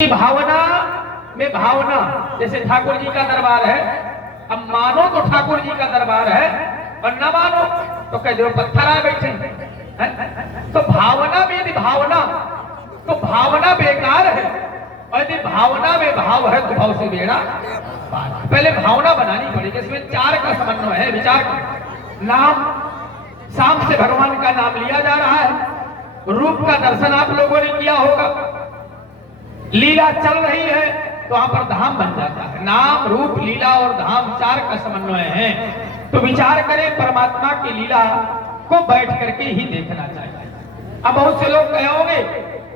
भावना में भावना, जैसे ठाकुर जी का दरबार है, अब मानो तो ठाकुर जी का दरबार है और न मानो तो कह दो पत्थर आ बैठे हैं। तो भावना में यदि भावना तो भावना बेकार है, और यदि भावना में भाव है तो भाव से बेड़ा पार। पहले भावना बनानी पड़ेगी। इसमें चार का समन्वय है, विचार का। नाम, शाम से भगवान का नाम लिया जा रहा है। रूप का दर्शन आप लोगों ने किया होगा। लीला चल रही है तो वहां पर धाम बन जाता है। नाम, रूप, लीला और धाम चार का समन्वय है। तो विचार करें, परमात्मा की लीला को बैठ करके ही देखना चाहिए। अब बहुत से लोग कहोगे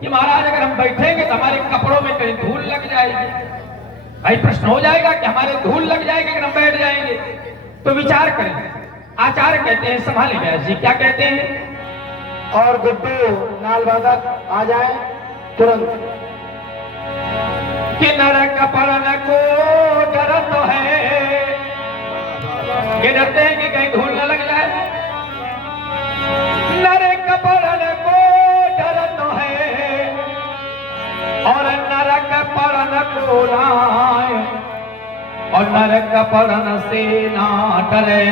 कि महाराज अगर हम बैठेंगे तो हमारे कपड़ों में कहीं धूल लग जाएगी। भाई प्रश्न हो जाएगा कि हमारे धूल लग जाएगी अगर हम बैठ जाएंगे। तो विचार करें, आचार्य कहते हैं, संभाले व्यास जी क्या कहते हैं, और गुड्डू नाल वादक आ जाए तुरंत। कि नरक पड़न को डर तो है, ये डरते हैं कि कहीं धूल न लग जाए। नरक पड़न को डर तो है और नरक पड़न को नाय, और नरक पड़न से ना डरे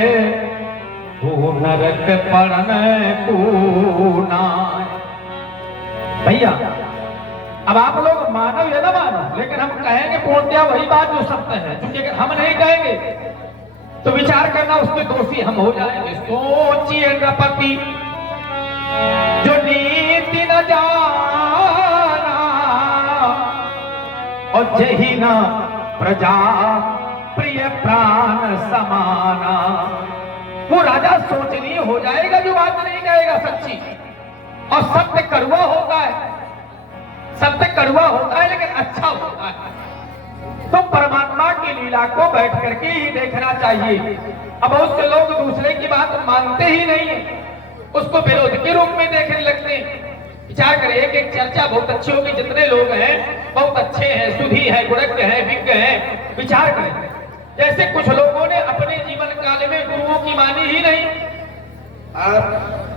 वो नरक पड़न को नाय। भैया अब आप लोग मानो या ना मानो, लेकिन हम कहेंगे पूर्णतया वही बात जो सत्य है। क्योंकि अगर हम नहीं कहेंगे तो विचार करना उसके दोषी हम हो जाएंगे। सोचिए नृपति जो नीति न जाना, और जही न प्रजा प्रिय प्राण समाना। वो राजा सोचनीय हो जाएगा जो बात नहीं कहेगा सच्ची। और सत्य कड़वा होता है, सत्य कड़वा होता है लेकिन अच्छा होता है। तो परमात्मा की लीला को बैठ करके ही देखना चाहिए। अब बहुत से लोग दूसरे की बात मानते ही नहीं है, उसको विरोध के रूप में देखने लगते हैं। विचार करें, एक एक चर्चा बहुत अच्छी होगी। जितने लोग हैं बहुत अच्छे हैं, सुधी है, गुणज्ञ है, विज्ञ है। विचार करें, जैसे कुछ लोगों ने अपने जीवन काल में गुरुओं की मानी ही नहीं। आप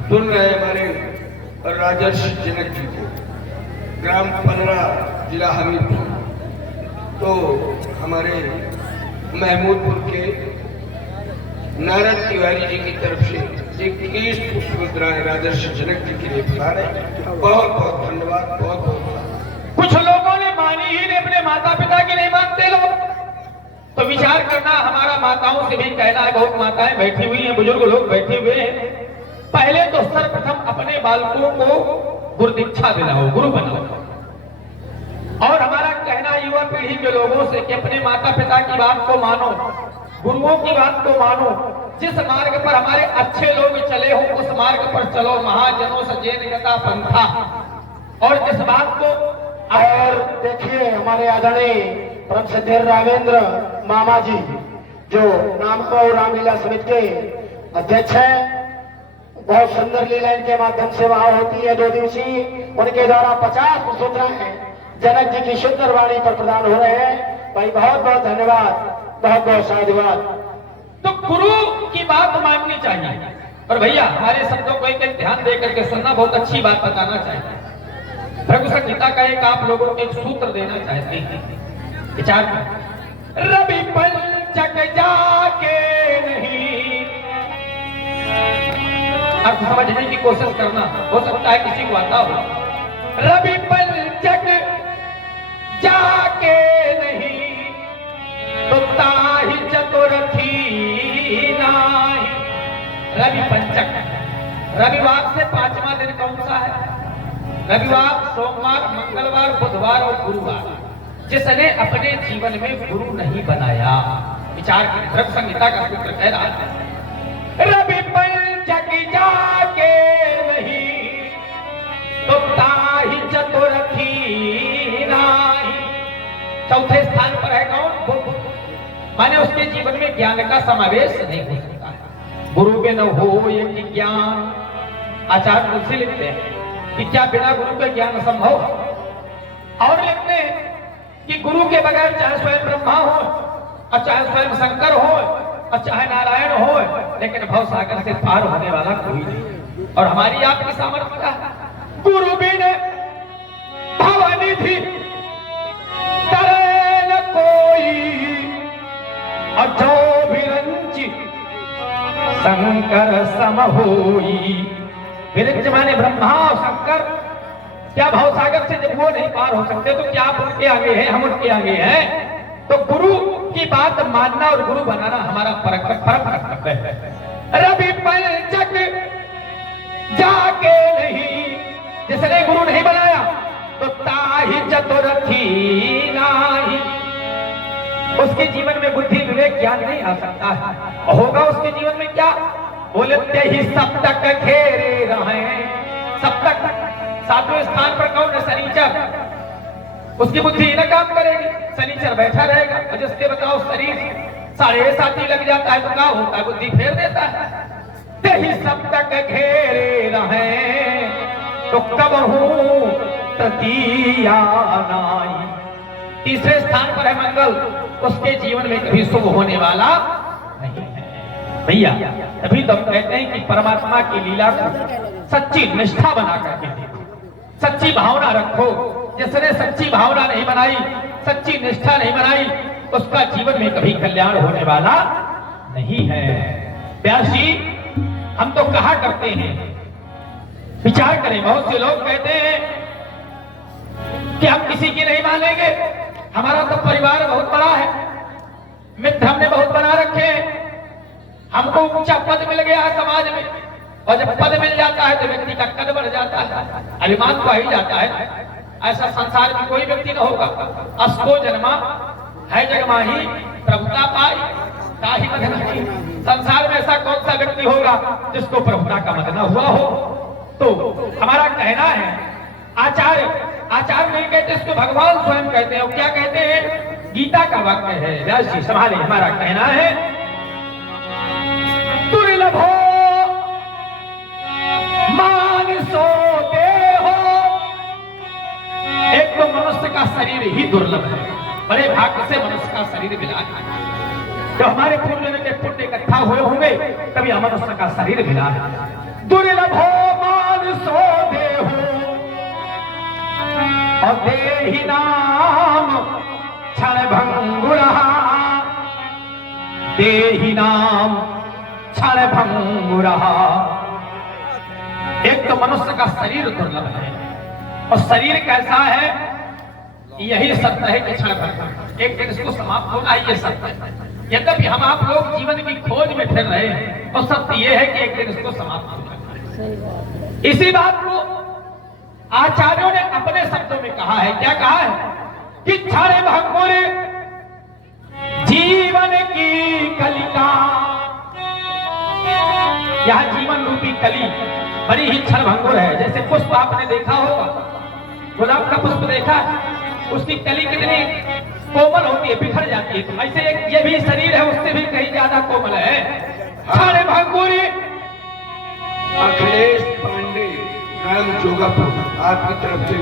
सुन रहे हमारे राजर्षि जनक जी को, ग्राम पनरा, जिला हमीरपुर। तो हमारे महमूदपुर के नारद तिवारी जी की तरफ से 21 पुष्प मुद्राएं राजर्षि जनक जी के लिए बता रहे। बहुत बहुत धन्यवाद, बहुत बहुत। कुछ लोगों ने मानी ही नहीं, अपने माता पिता की नहीं मानते लोग। तो विचार करना, हमारा माताओं से भी कहना है, बहुत माताएं बैठी हुई हैं, बुजुर्ग लोग बैठे हुए हैं। पहले तो सर्वप्रथम अपने बालकों को गुरु दीक्षा दिलाओ, गुरु बनाओ। और हमारा कहना युवा पीढ़ी के लोगों से कि अपने माता पिता की बात को मानो, गुरुओं की बात को मानो। जिस मार्ग पर हमारे अच्छे लोग चले हो उस मार्ग पर चलो। महाजनों से जेन गता पंथा। और जिस बात को, और देखिए हमारे आदरणीय परम श्रद्धेय राघवेंद्र मामा जी जो नामको रामलीला समिति के अध्यक्ष हैं, बहुत सुंदर लीला इनके माध्यम से वहां होती है 2 दिवसीय। उनके द्वारा 50 पुष्पोद्राएं जनक जी की सुंदर वाणी पर प्रदान हो रहे हैं। भाई बहुत बहुत धन्यवाद, बहुत बहुत साधुवाद। तो गुरु की बात माननी चाहिए। और भैया हमारे शब्दों को एक ध्यान दे करके सुनना, बहुत अच्छी बात बताना चाहिए। भृगु संहिता का एक आप लोगों को एक सूत्र देना चाहते हैं। विचार करें, रवि पंचक जाके नहीं, अर्थ समझने की कोशिश करना, हो सकता है किसी को आता हो। रवि पंचक जाके नहीं तो ताहि चतुर्थी नाही। रवि पंचक, रविवार से 5वां दिन कौन सा है? रविवार, सोमवार, मंगलवार, बुधवार और गुरुवार। जिसने अपने जीवन में गुरु नहीं बनाया, विचार करें, भृगु संहिता का सूत्र कह रहा है, रवि पंचक जाके नहीं तो ताहि चतुर्थी नाही। चौथे स्थान पर है कौन? बुद्ध। माने उसके जीवन में ज्ञान का समावेश नहीं हो सकता है। गुरु के न हो ये ज्ञान। आचार्य तुलसी लिखते हैं कि क्या बिना गुरु के ज्ञान संभव? और लिखते हैं कि गुरु के बगैर चाहे स्वयं ब्रह्मा हो और चाहे स्वयं शंकर हो और चाहे नारायण हो, लेकिन भव सागर से पार होने वाला कोई नहीं। और हमारी आपकी सामर्थ्य क्या है? गुरु बिन भवनिधि और जो भी रंजित शंकर सम होई। विरंज माने ब्रह्मा और शंकर, क्या भव सागर से जब वो नहीं पार हो सकते तो क्या आप उनके आगे हैं, हम उनके आगे हैं। तो गुरु की बात मानना और गुरु बनाना हमारा परम कर्तव्य है। रवि पंचक जाके नहीं, जिसने गुरु नहीं बनाया तो ताहि चतुर्थी नाही, उसके जीवन में बुद्धि विवेक ज्ञान नहीं आ सकता है। होगा उसके जीवन में क्या? बोले ही सप्तक घेरे रहे। सप्तक 7वें स्थान पर कौन है? शनिचर। उसकी बुद्धि न काम करेगी, शनिचर बैठा रहेगा। और जिसके बताओ शरीर 7.5 लग जाता है तो क्या होता है? बुद्धि फेर देता है। ही सप्तक घेरे रहे तो कब हूं तृतीया नाई। तीसरे स्थान पर है मंगल, उसके जीवन में कभी शुभ होने वाला नहीं है। भैया तभी तो हम कहते हैं कि परमात्मा की लीला को सच्ची निष्ठा बना करके देखो, सच्ची भावना रखो। जिसने सच्ची भावना नहीं बनाई, सच्ची निष्ठा नहीं बनाई, उसका जीवन में कभी कल्याण होने वाला नहीं है। व्यास जी हम तो कहा करते हैं, विचार करें। बहुत से लोग कहते हैं कि हम किसी की नहीं मानेंगे, हमारा तो परिवार बहुत बड़ा है, मित्र हमने बहुत बना रखे हैं, हमको ऊंचा पद मिल गया है समाज में। और जब पद मिल जाता है तो व्यक्ति का कद बढ़ जाता है, अभिमान तो आ ही जाता है। ऐसा संसार में कोई व्यक्ति न होगा। असको जन्मा है जगमाही प्रभुता पाई ताहि मद नहीं। संसार में ऐसा कौन सा व्यक्ति होगा जिसको प्रभुता का मद न हुआ हो? तो हमारा कहना है, आचार्य नहीं कहते, इसको भगवान स्वयं कहते हैं। और क्या कहते हैं? गीता का वाक्य है। व्यास जी संभाले, हमारा कहना है दुर्लभो मानसो देहो। एक तो मनुष्य का शरीर ही दुर्लभ है, बड़े भाग्य से मनुष्य का शरीर मिला है। जो हमारे पूर्व के पुण्य इकट्ठा हुए होंगे तभी मनुष्य का शरीर मिला है। दुर्लभो मानसो देहो और देहि नाम क्षण भंगुरा। देहि नाम क्षण भंगुरा। एक तो मनुष्य का शरीर दुर्लभ है, और शरीर कैसा है? यही सत्य है कि क्षण भंगुर, एक दिन इसको समाप्त होना ही ये सत्य है। यद्यपि हम आप लोग जीवन की खोज में फिर रहे हैं, और सत्य ये है कि एक दिन इसको समाप्त होना है। इसी बात को आचार्यों ने अपने शब्दों में कहा है। क्या कहा है? कि क्षण भंगुर जीवन की कलिका। यह जीवन रूपी कली बड़ी ही क्षण भंगुर है। जैसे पुष्प आपने देखा होगा, गुलाब का पुष्प देखा, उसकी कली कितनी कोमल होती है, बिखर जाती है। तो ऐसे ये भी शरीर है, उससे भी कहीं ज्यादा कोमल है। क्षण भंगुर। अखिलेश पांडे, ग्राम जोगापुर, आपकी तरफ से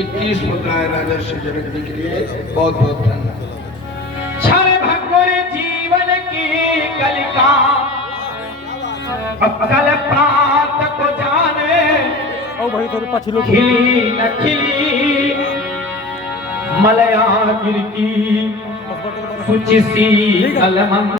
21 मुद्राएं राजर्षि जनक जी के लिए बहुत बहुत धन्यवाद। क्षण भंगुर जीवन की कलिका, कल प्रात को जाने खिली न खिली मलया गिर की कुछ सी कलम।